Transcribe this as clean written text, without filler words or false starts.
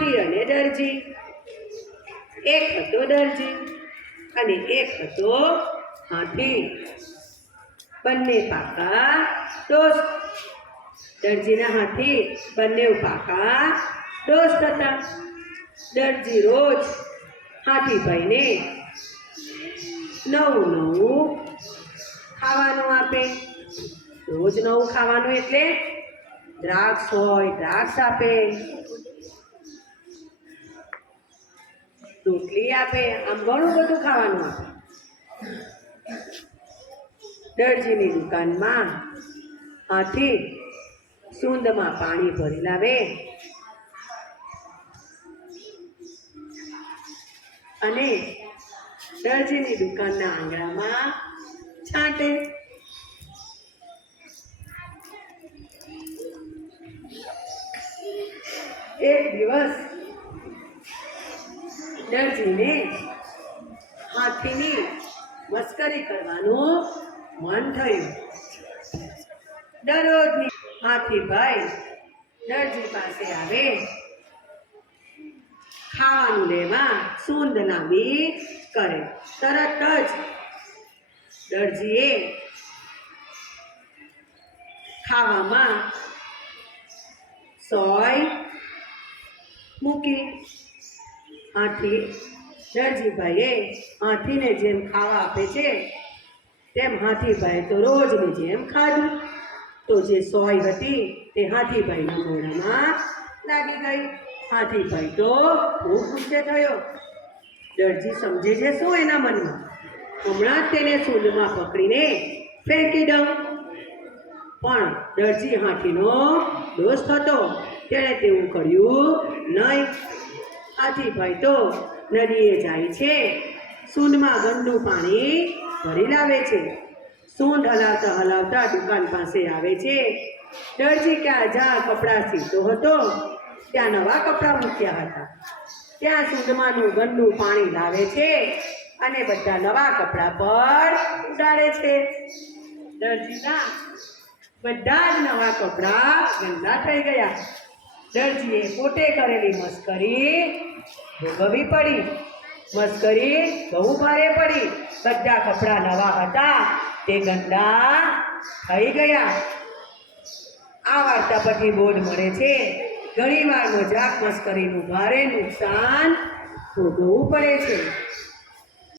હાથી અને દરજી. એક હતો દરજી અને એક હતો હાથી. બંને પાકા દોસ્ત. દરજીના હાથી બંને પાકા દોસ્ત હતા. દરજી રોજ હાથીભાઈને નવું નવું ખાવાનું આપે. રોજ નવું ખાવાનું એટલે દ્રાક્ષ હોય દ્રાક્ષ આપે, રોટલી આપે, આમ ઘણું બધું ખાવાનું આપે. દરજીની દુકાનમાં હાથી સૂંદમાં પાણી ભરી લાવે અને દરજીની દુકાનના આંગણામાં છાંટે. એક દિવસ દરજીને હાથીની મસ્કરી કરવાનું મન થયું. દરરોજની હાથીભાઈ દરજી પાસે આવે, ખાવાનું લેવા સૂંદ લાંબી કરે. તરત જ દરજીએ ખાવામાં સોય મૂકી. દરજીભાઈએ હાથીને જેમ ખાવા આપે છે તેમ હાથીભાઈ તો રોજની જેમ ખાધું. તો જે સોય હતી તે હાથીભાઈના મોઢામાં લાગી ગઈ. હાથીભાઈ તો ખૂબ ગુસ્સે થયો. દરજી સમજે છે શું એના મનમાં? હમણાં જ તેને સૂંદમાં પકડીને ફેંકી દઉં. પણ દરજી હાથીનો દોસ્ત હતો, તેણે તેવું કર્યું નહીં. હાથીભાઈ તો નદીએ જાય છે, સૂંદમાં ગંદુ પાણી ભરી લાવે છે. સૂંદ હલાવતા હલાવતા દુકાન પાસે આવે છે. દરજી જ્યાં કપડાં સીવતો હતો ત્યાં નવા કપડાં મૂક્યા હતા. ત્યાં સૂંદમાંનું ગંદુ પાણી લાવે છે અને બધા નવા કપડાં પર ઉડાડે છે. દરજીના બધા જ નવા કપડાં ગંદા થઈ ગયા. દરજીએ પોતે કરેલી મસ્કરી ભોગવવી પડી. મસ્કરી બહુ ભારે પડી. બધા કપડાં નવા હતા તે ગંદા થઈ ગયા. આ વાર્તા પરથી બોધ મળે છે ઘણીવાર મજાક મસ્કરીનું ભારે નુકસાન ભોગવવું પડે છે.